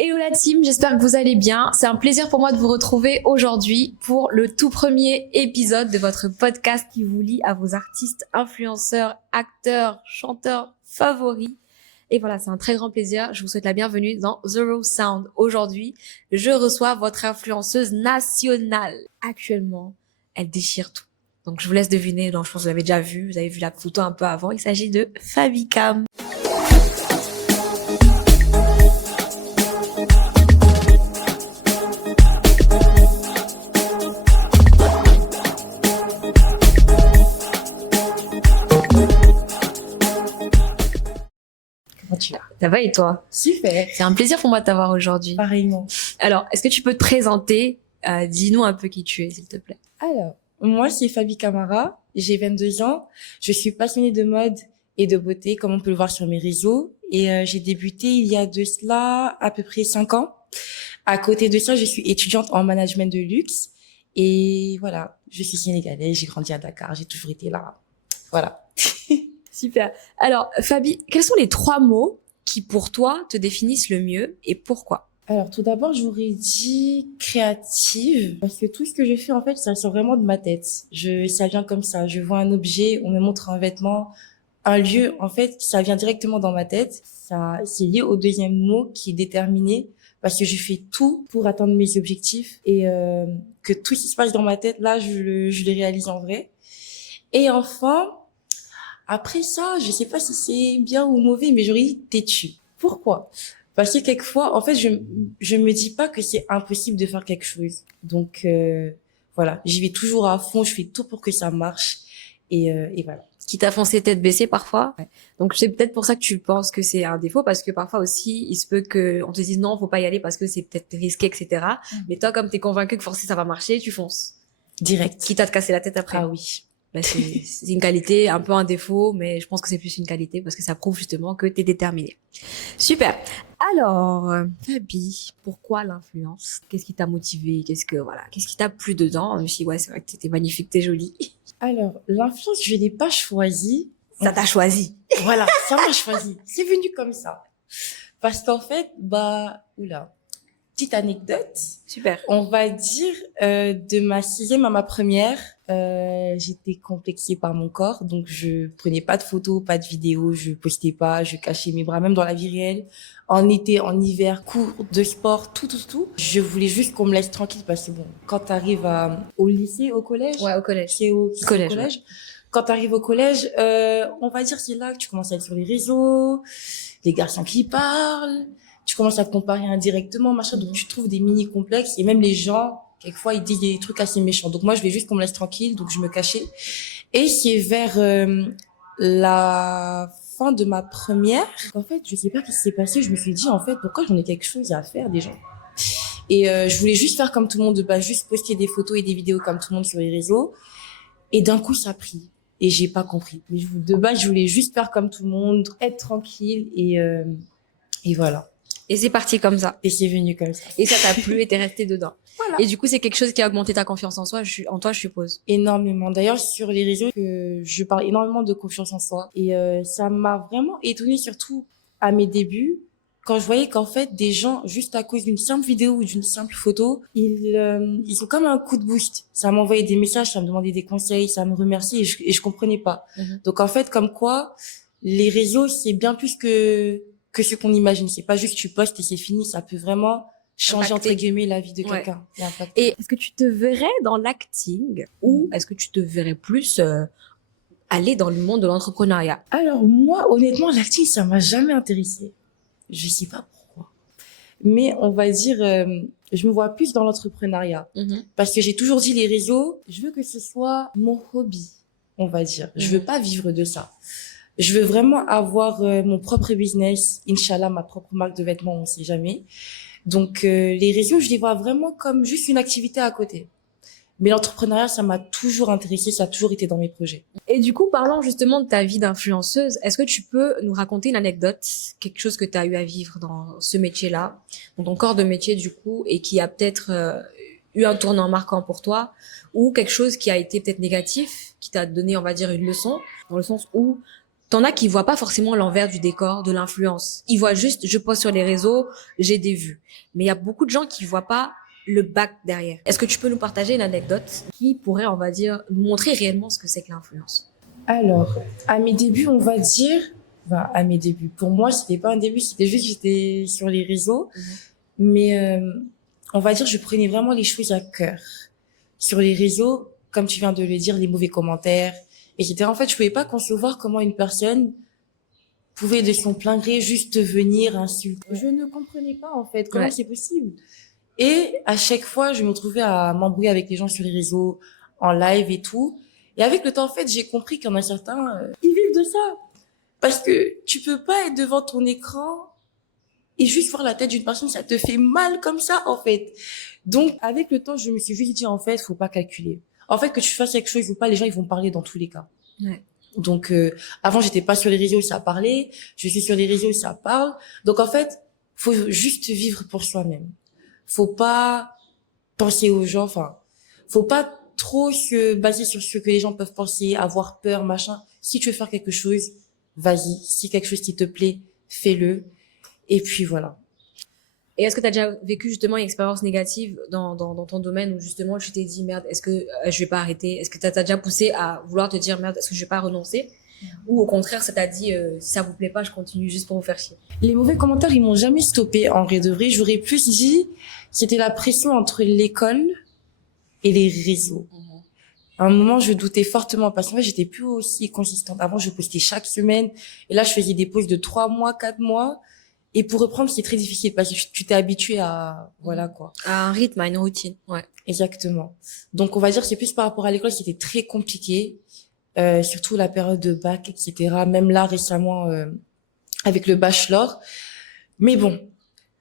Hello la team, j'espère que vous allez bien. C'est un plaisir pour moi de vous retrouver aujourd'hui pour le tout premier épisode de votre podcast qui vous lie à vos artistes, influenceurs, acteurs, chanteurs favoris. Et voilà, c'est un très grand plaisir. Je vous souhaite la bienvenue dans Zero Sound. Aujourd'hui, je reçois votre influenceuse nationale. Actuellement, elle déchire tout. Donc je vous laisse deviner, donc je pense que vous l'avez déjà vu, vous avez vu la photo un peu avant. Il s'agit de Fabicam. Ça va et toi? Super. C'est un plaisir pour moi de t'avoir aujourd'hui. Pareillement. Alors, est-ce que tu peux te présenter? Dis-nous un peu qui tu es, s'il te plaît. Alors, moi, c'est Fabi Camara. J'ai 22 ans. Je suis passionnée de mode et de beauté, comme on peut le voir sur mes réseaux. Et j'ai débuté il y a de cela à peu près 5 ans. À côté de ça, je suis étudiante en management de luxe. Et voilà, je suis sénégalaise. J'ai grandi à Dakar. J'ai toujours été là. Voilà. Super. Alors, Fabi, quels sont les 3 mots qui, pour toi, te définissent le mieux et pourquoi? Alors, tout d'abord, j'aurais dit créative, parce que tout ce que je fais, en fait, ça sort vraiment de ma tête. Ça vient comme ça. Je vois un objet, on me montre un vêtement, un lieu, en fait, ça vient directement dans ma tête. Ça, c'est lié au deuxième mot qui est déterminé, parce que je fais tout pour atteindre mes objectifs et que tout ce qui se passe dans ma tête, là, je le réalise en vrai. Et enfin, après ça, je sais pas si c'est bien ou mauvais, mais j'aurais dit têtu. Pourquoi? Parce que quelquefois, en fait, je me dis pas que c'est impossible de faire quelque chose. Donc voilà, j'y vais toujours à fond, je fais tout pour que ça marche et voilà. Qui t'a foncé tête baissée parfois. Ouais. Donc c'est peut-être pour ça que tu penses que c'est un défaut, parce que parfois aussi il se peut que on te dise non, faut pas y aller parce que c'est peut-être risqué, etc. Mais toi, comme t'es convaincu que forcément ça va marcher, tu fonces. Direct. Quitte à te casser la tête après. Ah oui. Ben, c'est une qualité, un peu un défaut, mais je pense que c'est plus une qualité parce que ça prouve justement que t'es déterminé. Super. Alors, Fabi, pourquoi l'influence? Qu'est-ce qui t'a motivé? Qu'est-ce qui t'a plu dedans? Même si, ouais, c'est vrai que t'étais magnifique, t'es jolie. Alors, l'influence, je l'ai pas choisie. Ça t'a choisi. Voilà, ça m'a choisi. C'est venu comme ça. Parce qu'en fait, petite anecdote. Super. On va dire, de ma 6e à ma première, j'étais complexée par mon corps. Donc, je prenais pas de photos, pas de vidéos, je postais pas, je cachais mes bras, même dans la vie réelle. En été, en hiver, cours de sport, tout. Je voulais juste qu'on me laisse tranquille parce que bon, quand t'arrives au lycée, au collège. Ouais, au collège. C'est au collège. Ouais. Quand t'arrives au collège, on va dire c'est là que tu commences à être sur les réseaux, les garçons qui parlent, tu commences à te comparer indirectement, machin, donc tu trouves des mini complexes et même les gens, quelquefois, ils disent des trucs assez méchants. Donc moi, je voulais juste qu'on me laisse tranquille, donc je me cachais. Et c'est vers la fin de ma première, en fait, je sais pas ce qui s'est passé, je me suis dit, en fait, pourquoi j'en ai quelque chose à faire déjà? Et je voulais juste faire comme tout le monde, juste poster des photos et des vidéos comme tout le monde sur les réseaux. Et d'un coup, ça a pris. Et j'ai pas compris. Mais de base, je voulais juste faire comme tout le monde, être tranquille et voilà. Et c'est parti comme ça. Et c'est venu comme ça. Et ça t'a plu et t'es resté dedans. Voilà. Et du coup, c'est quelque chose qui a augmenté ta confiance en soi, en toi, je suppose. Énormément. D'ailleurs, sur les réseaux, je parle énormément de confiance en soi. Et ça m'a vraiment étonnée, surtout à mes débuts, quand je voyais qu'en fait, des gens, juste à cause d'une simple vidéo ou d'une simple photo, ils ont comme un coup de boost. Ça m'envoyait des messages, ça me demandait des conseils, ça me remerciait et je comprenais pas. Donc en fait, comme quoi, les réseaux, c'est bien plus que ce qu'on imagine. C'est pas juste que tu postes et c'est fini. Ça peut vraiment changer, entre guillemets, la vie de quelqu'un. Et est-ce que tu te verrais dans l'acting ou est-ce que tu te verrais plus aller dans le monde de l'entrepreneuriat? Alors moi, honnêtement, l'acting, ça m'a jamais intéressée. Je sais pas pourquoi. Mais on va dire, je me vois plus dans l'entrepreneuriat. Parce que j'ai toujours dit les réseaux, je veux que ce soit mon hobby, on va dire. Je veux pas vivre de ça. Je veux vraiment avoir mon propre business, Inch'Allah, ma propre marque de vêtements, on sait jamais. Donc les réseaux, je les vois vraiment comme juste une activité à côté. Mais l'entrepreneuriat, ça m'a toujours intéressée, ça a toujours été dans mes projets. Et du coup, parlant justement de ta vie d'influenceuse, est-ce que tu peux nous raconter une anecdote, quelque chose que tu as eu à vivre dans ce métier-là, dans ton corps de métier du coup, et qui a peut-être eu un tournant marquant pour toi, ou quelque chose qui a été peut-être négatif, qui t'a donné, on va dire, une leçon, dans le sens où T'en as qui voient pas forcément l'envers du décor de l'influence. Ils voient juste, je poste sur les réseaux, j'ai des vues. Mais il y a beaucoup de gens qui voient pas le back derrière. Est-ce que tu peux nous partager une anecdote qui pourrait, on va dire, nous montrer réellement ce que c'est que l'influence? Alors, à mes débuts, on va dire, enfin, à mes débuts, pour moi, c'était pas un début, c'était juste que j'étais sur les réseaux. Mais on va dire, je prenais vraiment les choses à cœur. Sur les réseaux, comme tu viens de le dire, les mauvais commentaires, etc. En fait, je pouvais pas concevoir comment une personne pouvait de son plein gré juste venir insulter. Je ne comprenais pas, en fait, comment c'est possible. Et à chaque fois, je me retrouvais à m'embrouiller avec les gens sur les réseaux, en live et tout. Et avec le temps, en fait, j'ai compris qu'il y en a certains, ils vivent de ça. Parce que tu peux pas être devant ton écran et juste voir la tête d'une personne, ça te fait mal comme ça, en fait. Donc, avec le temps, je me suis juste dit, en fait, faut pas calculer. En fait, que tu fasses quelque chose ou pas, les gens, ils vont parler dans tous les cas. Ouais. Donc, avant, j'étais pas sur les réseaux, ça parlait. Je suis sur les réseaux, ça parle. Donc, en fait, faut juste vivre pour soi-même. Faut pas penser aux gens, enfin, faut pas trop se baser sur ce que les gens peuvent penser, avoir peur, machin. Si tu veux faire quelque chose, vas-y. Si quelque chose qui te plaît, fais-le. Et puis voilà. Et est-ce que tu as déjà vécu justement une expérience négative dans ton domaine où justement tu t'es dit merde, est-ce que je vais pas arrêter? Est-ce que t'as déjà poussé à vouloir te dire merde, est-ce que je vais pas renoncer? Ou au contraire, ça t'a dit si ça vous plaît pas, je continue juste pour vous faire chier? Les mauvais commentaires, ils m'ont jamais stoppé en vrai de vrai. J'aurais plus dit, c'était la pression entre l'école et les réseaux. À un moment, je doutais fortement parce qu'en fait, j'étais plus aussi consistante. Avant, je postais chaque semaine. Et là, je faisais des pauses de 3 mois, 4 mois. Et pour reprendre, c'est très difficile parce que tu t'es habitué à, voilà, quoi. À un rythme, à une routine, ouais. Exactement. Donc, on va dire, c'est plus par rapport à l'école, c'était très compliqué. Surtout la période de bac, etc. Même là, récemment, avec le bachelor. Mais bon,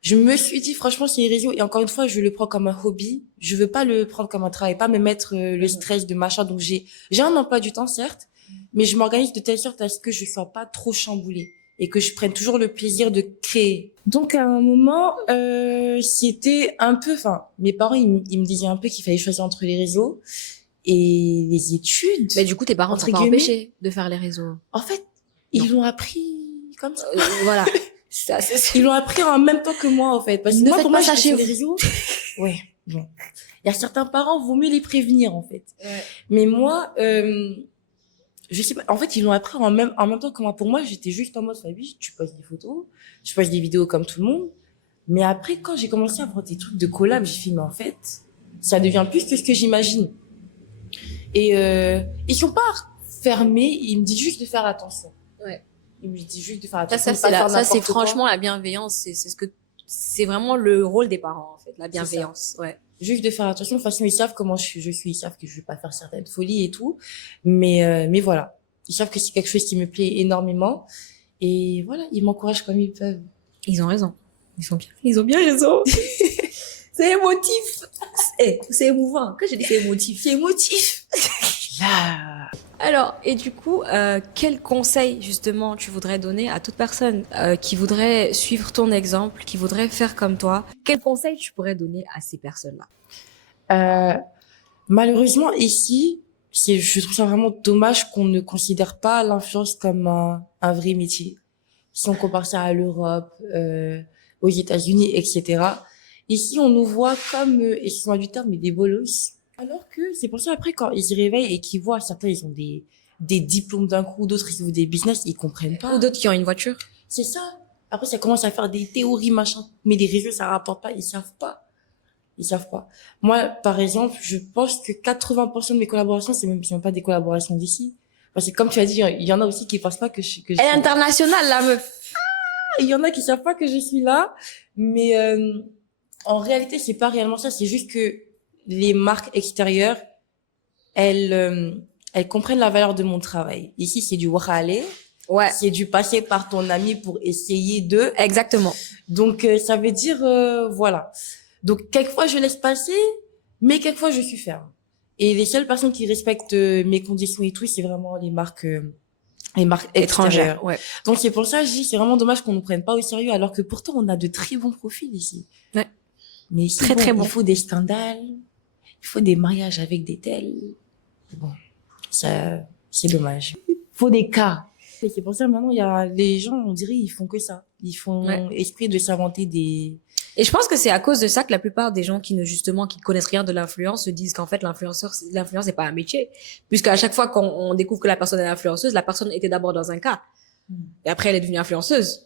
je me suis dit, franchement, c'est les réseaux. Et encore une fois, je le prends comme un hobby. Je veux pas le prendre comme un travail, pas me mettre le stress de machin. Donc, j'ai un emploi du temps, certes, mais je m'organise de telle sorte à ce que je sois pas trop chamboulée et que je prenne toujours le plaisir de créer. Donc, à un moment, c'était un peu, enfin, mes parents, ils me disaient un peu qu'il fallait choisir entre les réseaux et les études. Mais du coup, tes parents t'ont pas empêché de faire les réseaux? En fait, ils l'ont appris comme ça. Voilà. Ils l'ont appris en même temps que moi, en fait. Parce que moi, pour moi, j'étais sur les réseaux. Ouais, bon. Il y a certains parents, vaut mieux les prévenir, en fait. Ouais. Mais moi, je sais pas. En fait, ils l'ont appris en même temps que moi. Pour moi, j'étais juste en mode, oui, tu postes des photos, tu postes des vidéos comme tout le monde. Mais après, quand j'ai commencé à voir des trucs de collab, j'ai fait, mais en fait, ça devient plus que ce que j'imagine. Et ils sont pas fermés, ils me disent juste de faire attention. Ouais. Ils me disent juste de faire attention. Ça, c'est franchement la bienveillance. C'est vraiment le rôle des parents, en fait, la bienveillance. Ouais. Juste de faire attention. De toute façon, ils savent comment je suis, ils savent que je vais pas faire certaines folies et tout. Mais voilà. Ils savent que c'est quelque chose qui me plaît énormément. Et voilà, ils m'encouragent comme ils peuvent. Ils ont raison. Ils ont bien raison. C'est émotif. C'est émouvant. Quand j'ai dit c'est émotif. C'est émotif. Là. Alors, et du coup, quel conseil justement tu voudrais donner à toute personne qui voudrait suivre ton exemple, qui voudrait faire comme toi? Quel conseil tu pourrais donner à ces personnes-là? Malheureusement, ici, je trouve ça vraiment dommage qu'on ne considère pas l'influence comme un vrai métier. Si on compare ça à l'Europe, aux États-Unis, etc. Ici, on nous voit comme, excuse-moi du terme, mais des bolosses. Alors que c'est pour ça, après, quand ils se réveillent et qu'ils voient, certains, ils ont des diplômes d'un coup, d'autres, ils ont des business, ils comprennent pas. Ou d'autres qui ont une voiture. C'est ça. Après, ça commence à faire des théories, machin. Mais les réseaux, ça rapporte pas, ils savent pas. Moi, par exemple, je pense que 80% de mes collaborations, c'est même pas des collaborations d'ici. Parce que comme tu as dit, il y en a aussi qui pensent pas que je Elle est internationale, la meuf. Il y en a qui savent pas que je suis là. Mais, en réalité, c'est pas réellement ça. C'est juste que les marques extérieures, elles comprennent la valeur de mon travail. Ici, c'est du wahale. Ouais. C'est du passer par ton ami pour essayer de. Exactement. Donc, ça veut dire, voilà. Donc, quelquefois, je laisse passer, mais quelquefois, je suis ferme. Et les seules personnes qui respectent mes conditions et tout, c'est vraiment les marques étrangères. Ouais. Donc, c'est pour ça, je dis, c'est vraiment dommage qu'on nous prenne pas au sérieux, alors que pourtant, on a de très bons profils ici. Ouais. Mais ici, très bon. Il faut des scandales. Il faut des mariages avec des tels. Bon, ça, c'est dommage. Faut des cas. Et c'est pour ça, maintenant, il y a les gens, on dirait, ils font que ça. Ils font esprit de s'inventer des... Et je pense que c'est à cause de ça que la plupart des gens qui qui connaissent rien de l'influence se disent qu'en fait, l'influence n'est pas un métier. Puisqu'à chaque fois qu'on découvre que la personne est influenceuse, la personne était d'abord dans un cas. Et après, elle est devenue influenceuse.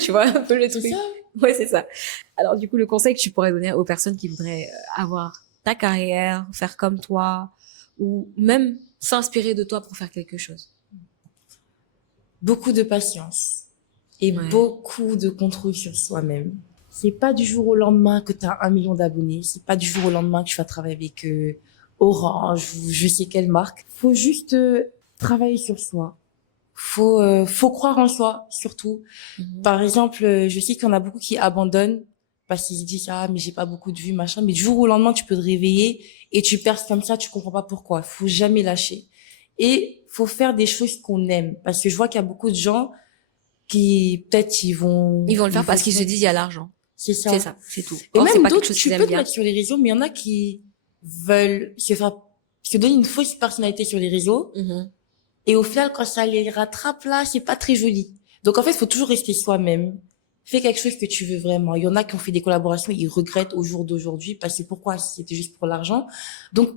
Tu vois, un peu le truc. C'est ça. Ouais, c'est ça. Alors, du coup, le conseil que tu pourrais donner aux personnes qui voudraient avoir ta carrière, faire comme toi, ou même s'inspirer de toi pour faire quelque chose. Beaucoup de patience. Et Ouais. beaucoup de contrôle sur soi-même. C'est pas du jour au lendemain que tu as 1 million d'abonnés. C'est pas du jour au lendemain que tu vas travailler avec Orange ou je sais quelle marque. Faut juste travailler sur soi. Faut croire en soi, surtout. Par exemple, je sais qu'il y en a beaucoup qui abandonnent parce qu'ils se disent, ah, mais j'ai pas beaucoup de vues, machin. Mais du jour au lendemain, tu peux te réveiller et tu perces comme ça, tu comprends pas pourquoi. Faut jamais lâcher. Et faut faire des choses qu'on aime. Parce que je vois qu'il y a beaucoup de gens qui, peut-être, Ils vont le faire parce qu'ils se faire- disent il y a l'argent. C'est ça. C'est ça, c'est tout. Et Or, c'est même pas quelque d'autres, chose tu qu'ils peux aiment te bien. mettre sur les réseaux, mais il y en a qui veulent se donner une fausse personnalité sur les réseaux. Et au final, quand ça les rattrape là, c'est pas très joli. Donc en fait, il faut toujours rester soi-même. Fais quelque chose que tu veux vraiment. Il y en a qui ont fait des collaborations, ils regrettent au jour d'aujourd'hui parce que pourquoi c'était juste pour l'argent. Donc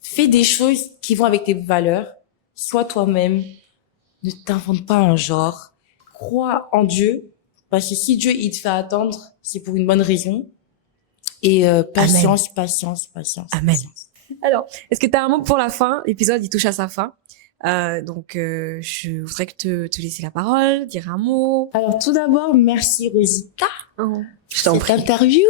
fais des choses qui vont avec tes valeurs. Sois toi-même. Ne t'invente pas un genre. Crois en Dieu parce que si Dieu il te fait attendre, c'est pour une bonne raison. Et patience, patience, patience. Amen. Patience. Alors, est-ce que tu as un mot pour la fin? L'épisode, il touche à sa fin. Donc, je voudrais te laisser la parole, dire un mot. Alors tout d'abord, merci Rosita. Je t'en Cette prie. interview.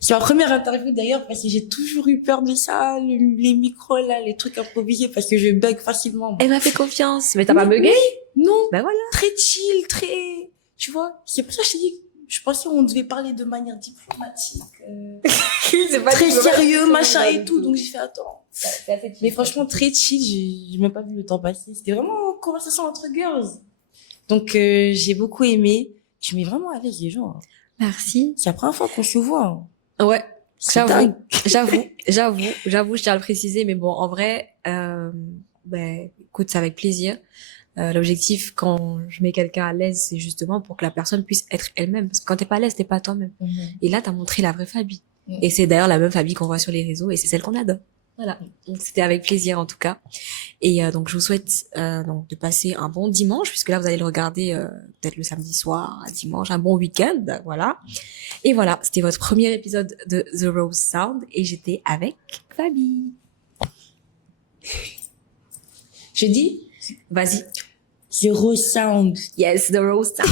C'est ma première interview d'ailleurs parce que j'ai toujours eu peur de ça, les micros là, les trucs improvisés parce que je bug facilement. Elle m'a fait confiance. Mais t'as pas Mais bugué? Non, Ben voilà. très chill, très, tu vois. C'est pour ça que je t'ai dit, je pensais qu'on devait parler de manière diplomatique, C'est très diplomatique. sérieux, machin et tout. Donc j'ai fait attends. C'est assez chill. Mais franchement très chill, j'ai même pas vu le temps passer. C'était vraiment une conversation entre girls. Donc j'ai beaucoup aimé. Tu mets vraiment à l'aise les gens. Merci. C'est la première fois qu'on se voit. Hein. Ouais. C'est J'avoue, dingue. j'avoue, je tiens à le préciser, mais bon, en vrai, ben, écoute, c'est avec plaisir. L'objectif, quand je mets quelqu'un à l'aise, c'est justement pour que la personne puisse être elle-même. Parce que quand t'es pas à l'aise, t'es pas toi-même. Et là, t'as montré la vraie Fabie. Et c'est d'ailleurs la même Fabie qu'on voit sur les réseaux, et c'est celle qu'on adore. Voilà. Donc, c'était avec plaisir, en tout cas. Et donc, je vous souhaite donc de passer un bon dimanche, puisque là, vous allez le regarder peut-être le samedi soir, dimanche, un bon week-end, voilà. Et voilà, c'était votre premier épisode de The Rose Sound, et j'étais avec Fabie. Je dis, Vas-y. zero sound. Yes, The Rose Sound.